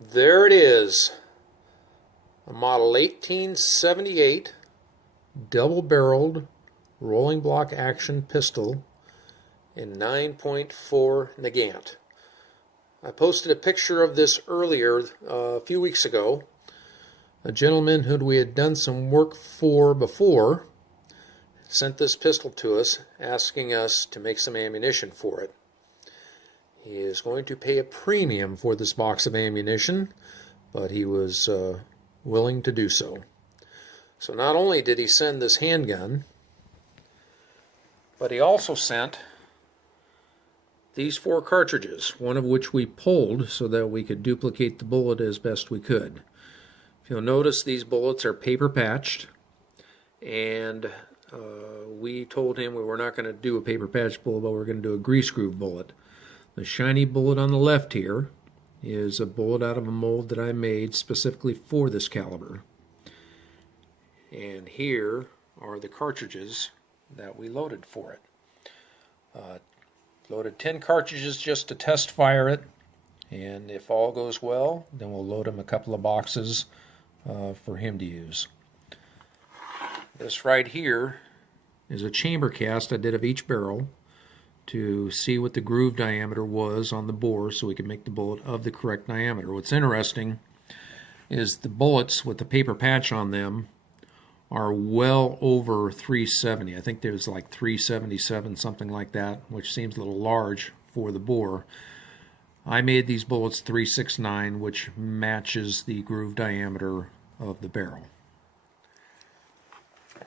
There it is, a model 1878 double-barreled rolling block action pistol in 9.4 Nagant. I posted a picture of this earlier, a few weeks ago. A gentleman who we had done some work for before sent this pistol to us, asking us to make some ammunition for it. He is going to pay a premium for this box of ammunition, but he was willing to do so. So not only did he send this handgun, but he also sent these 4 cartridges, one of which we pulled so that we could duplicate the bullet as best we could. If you'll notice, these bullets are paper patched, and we told him we were not going to do a paper patch bullet, but we were going to do a grease groove bullet. The shiny bullet on the left here is a bullet out of a mold that I made specifically for this caliber. And here are the cartridges that we loaded for it. Loaded 10 cartridges just to test fire it, and if all goes well, then we'll load him a couple of boxes for him to use. This right here is a chamber cast I did of each barrel to see what the groove diameter was on the bore so we could make the bullet of the correct diameter. What's interesting is the bullets with the paper patch on them are well over 370. I think there's like 377, something like that, which seems a little large for the bore. I made these bullets 369, which matches the groove diameter of the barrel.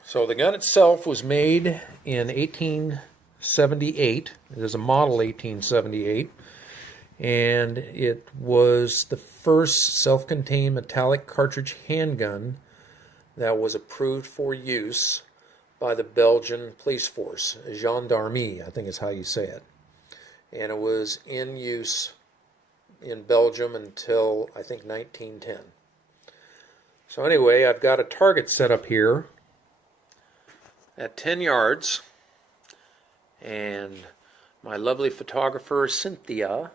So the gun itself was made in 1878. It is a model 1878, and it was the first self-contained metallic cartridge handgun that was approved for use by the Belgian police force, gendarmerie, I think is how you say it. And it was in use in Belgium until, I think, 1910. So anyway, I've got a target set up here at 10 yards, and my lovely photographer, Cynthia,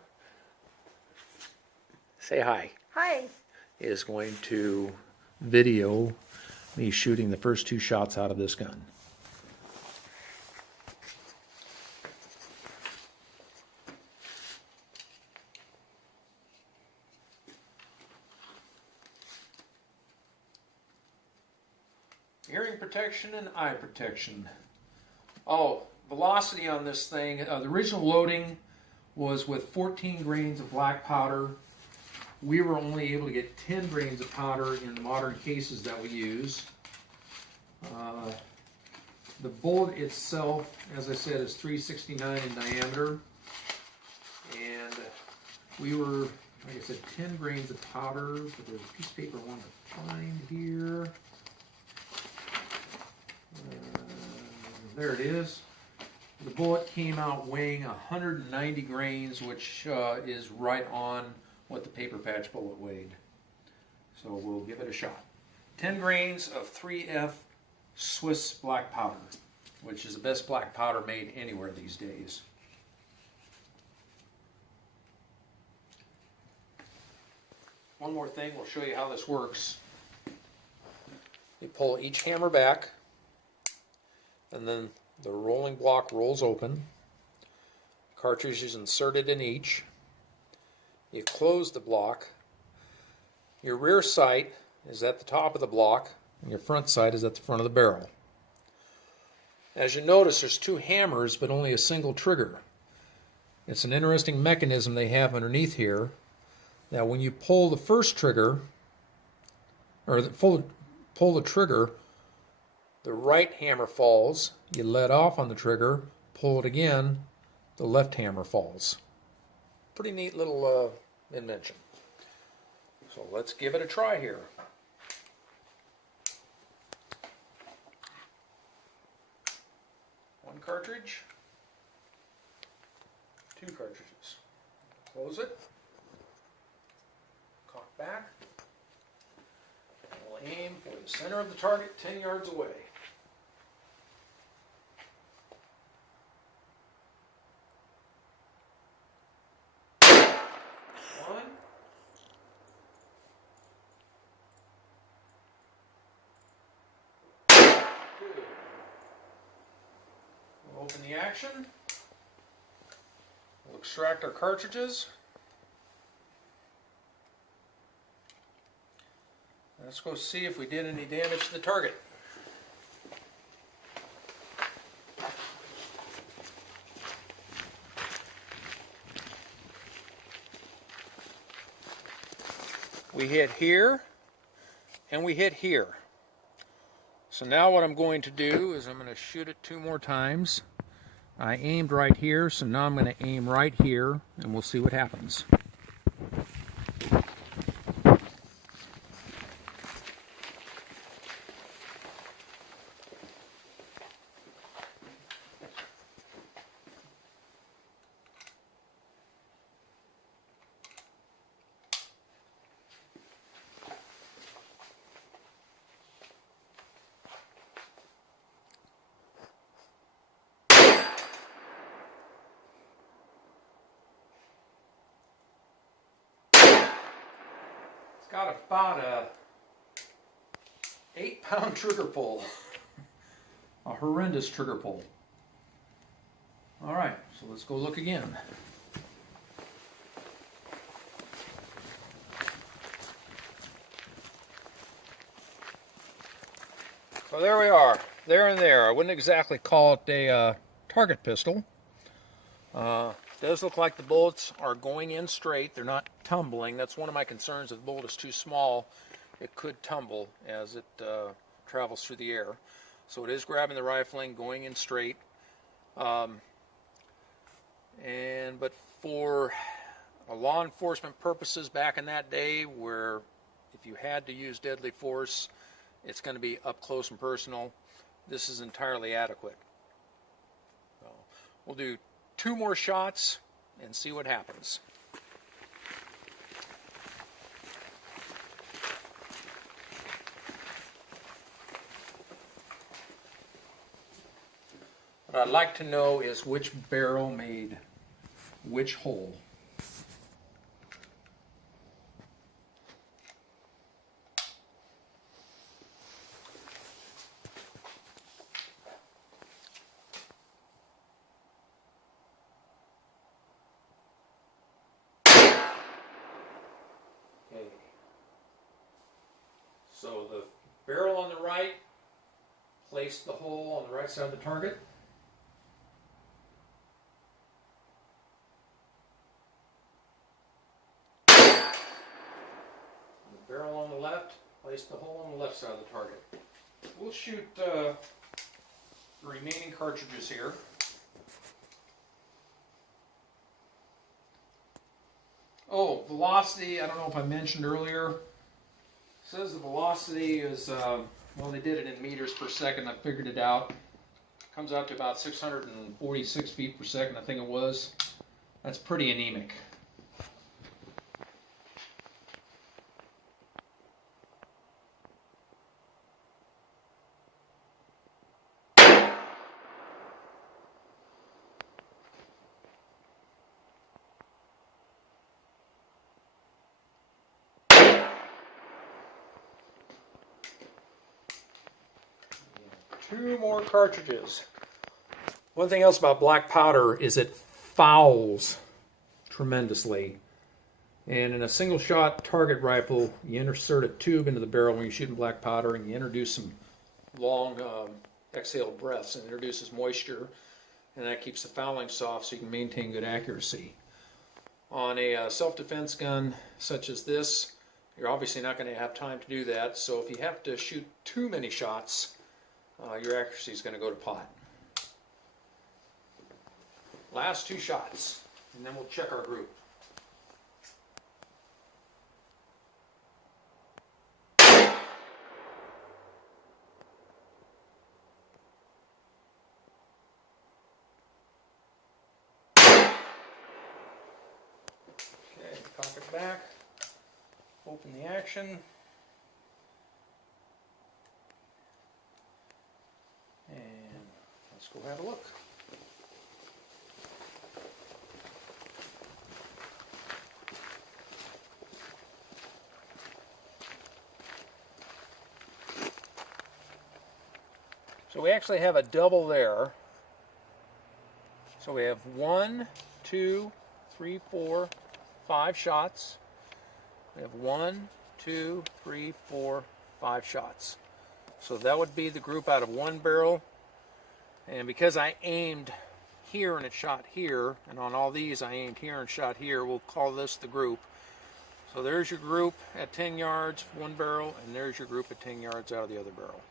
say hi. Hi. Is going to video me shooting the first 2 shots out of this gun. Hearing protection and eye protection. Oh, velocity on this thing, the original loading was with 14 grains of black powder. We were only able to get 10 grains of powder in the modern cases that we use. The bullet itself, as I said, is 369 in diameter. And we were, like I said, 10 grains of powder, but there's a piece of paper I wanted to find here. There it is. The bullet came out weighing 190 grains, which is right on what the paper patch bullet weighed. So we'll give it a shot. 10 grains of 3F Swiss black powder, which is the best black powder made anywhere these days. One more thing, we'll show you how this works. You pull each hammer back, and then the rolling block rolls open. Cartridge is inserted in each. You close the block. Your rear sight is at the top of the block, and your front sight is at the front of the barrel. As you notice, there's 2 hammers, but only a single trigger. It's an interesting mechanism they have underneath here. Now, when you pull the first trigger, or pull the trigger, the right hammer falls. You let off on the trigger, pull it again, the left hammer falls. Pretty neat little invention. So let's give it a try here. One cartridge, 2 cartridges. Close it, cock back, and we'll aim for the center of the target 10 yards away. action. We'll extract our cartridges. Let's go see if we did any damage to the target. We hit here and we hit here. So now what I'm going to do is I'm going to shoot it 2 more times. I aimed right here, so now I'm going to aim right here and we'll see what happens. It's got about a 8-pound trigger pull. A horrendous trigger pull. Alright, so let's go look again. So there we are, there and there. I wouldn't exactly call it a target pistol. It does look like the bullets are going in straight. They're not tumbling. That's one of my concerns. If the bullet is too small, it could tumble as it travels through the air. So it is grabbing the rifling, going in straight. But for law enforcement purposes back in that day, where if you had to use deadly force, it's going to be up close and personal, this is entirely adequate. So we'll do 2 more shots and see what happens. What I'd like to know is which barrel made which hole. So the barrel on the right placed the hole on the right side of the target. The barrel on the left placed the hole on the left side of the target. We'll shoot the remaining cartridges here. Oh, velocity, I don't know if I mentioned earlier. It says the velocity is, well, they did it in meters per second. I figured it out. Comes out to about 646 feet per second, I think it was. That's pretty anemic. Two more cartridges. One thing else about black powder is it fouls tremendously. And in a single shot target rifle, you insert a tube into the barrel when you're shooting black powder and you introduce some long exhaled breaths and introduces moisture, and that keeps the fouling soft so you can maintain good accuracy. On a self-defense gun such as this, you're obviously not going to have time to do that, so if you have to shoot too many shots, your accuracy is going to go to pot. Last 2 shots, and then we'll check our group. Okay, cock it back, open the action. Let's go have a look. So we actually have a double there. So we have 1, 2, 3, 4, 5 shots. We have 1, 2, 3, 4, 5 shots. So that would be the group out of one barrel. And because I aimed here and it shot here, and on all these I aimed here and shot here, we'll call this the group. So there's your group at 10 yards, one barrel, and there's your group at 10 yards out of the other barrel.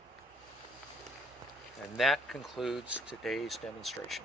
And that concludes today's demonstration.